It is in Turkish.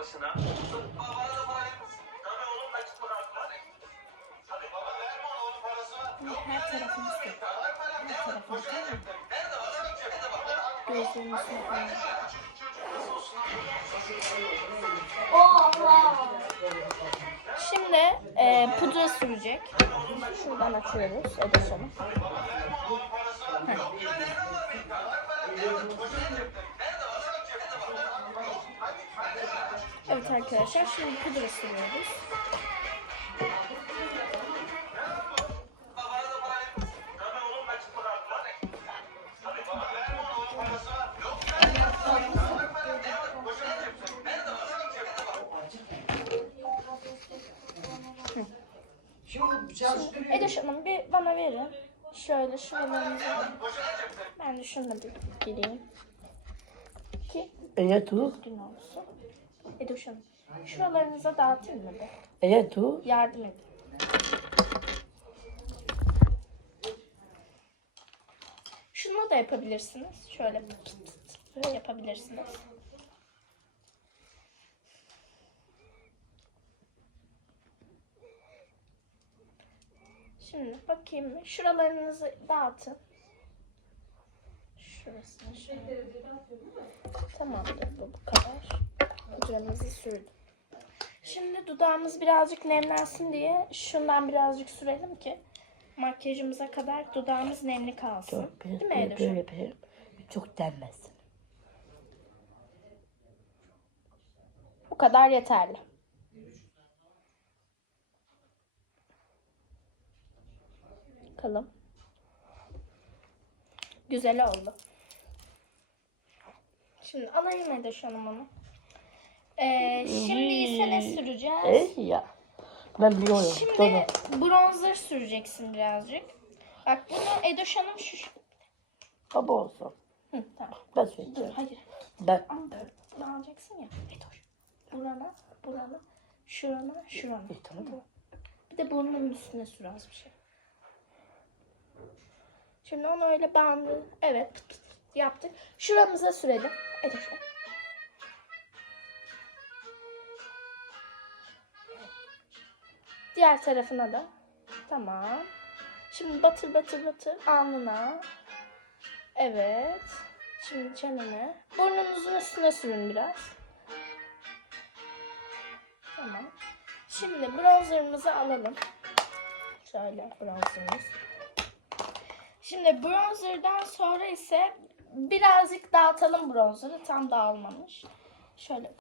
başına. Babana da para verir misin? Tabii oğlum nakit para var. Hadi baba verme ona onun parası var. Her tarafını sil. Her tarafını tamam mı? Nerede bana bakıyor. Nerede bak. Gözlerini sokma. Çocuk çocuk nasıl olsun? Şimdi e, pudra sürecek. Şuradan açıyoruz Edison'u. Heh. Evet arkadaşlar şimdi pudra sürüyoruz. Babana da para verir misin? Tabii oğlum nakit para var. Hadi baba verme ona onun parası var. Yok Edoş Hanım bir bana verin. Şöyle şuralarınızı. Ben de şununla bir gireyim. Ki düzgün olsun. Edoş Hanım şuralarınıza dağıtayım mı ella tú. Yardım edin. Şunu da yapabilirsiniz. Şöyle yapabilirsiniz. Şimdi bakayım mı? Şuralarınızı dağıtın. Şurasını şöyle. Tamamdır bu bu kadar. Pudramızı sürdüm. Şimdi dudağımız birazcık nemlensin diye şundan birazcık sürelim ki makyajımıza kadar dudağımız nemli kalsın. Çok Değil böyle, mi böyle, Edoş? böyle yapayım. Çok denmez. Bu kadar yeterli. Bakalım. Güzel oldu. Şimdi alayım Edoş Hanım onu. Ee, şimdi ise ne süreceğiz? Eh ya. Ben biliyorum. Şimdi Tamam. bronzer süreceksin birazcık. Bak bunu Edoş Hanım şu... Baba olsun. Hı, tamam. Ben Dur söyleyeceğim. hayır. Ben. Ama bunu alacaksın ya. Edoş. Burana, burana, şurana, şurana. İyi tamam. Bir de burnunun üstüne sür az bir şey. Şimdi onu öyle bandı. Evet yaptık. Şuramıza sürelim. Edoş. Diğer tarafına da. Tamam. Şimdi batır batır batır alnına. Evet. Şimdi çenene. Burnunuzun üstüne sürün biraz. Tamam. Şimdi bronzerımızı alalım. Şöyle bronzerımız. Şimdi bronzerdan sonra ise birazcık dağıtalım bronzerı. Tam dağılmamış. Şöyle